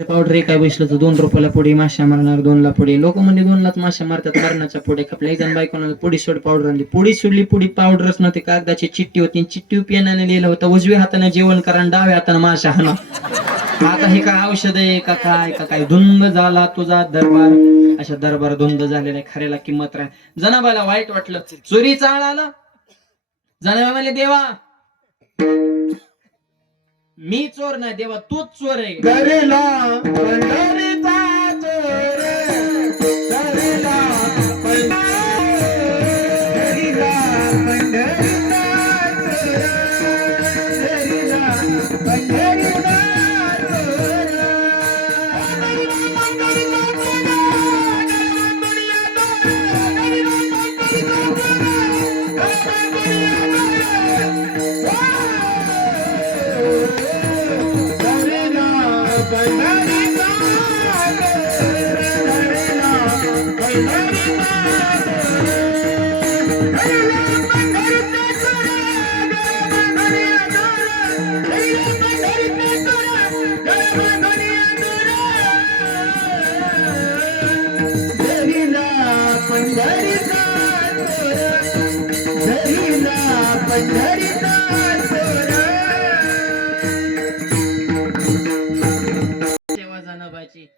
Powder काय बसलं तर 2 रुपयाला पुढे माश्या मारणार, 2ला पुढे. लोक म्हणजे 2लाच माश्या मारतात मरणाच्या पुढे. आपल्या एक जण बायकोला पुढी सोड पावडर आणली, पुढी सोडली, पुढी पावडरच नव्हती, कागदाची चिठ्ठी होती. चिठ्ठी पेनाने लिहिलं होतं, उजव्या हाताने जेवण करा आणि डाव्या हाताने माश्या हाना. आता हे काय औषध आहे का काय का काय? धुंद झाला तुझा दरबार. अशा दरबार धुंद झालेला खऱ्याला किंमत राह. जनाबाला वाईट वाटलं, चोरीचा आळ आला. जनाबा म्हणले, देवा मी चोर नाही, देवा तूच चोर आहे. करेला पंढरीचा चोर, करेला पंढरीला पंढरीचा चोर, करेला पंढरीचा पंढरीचा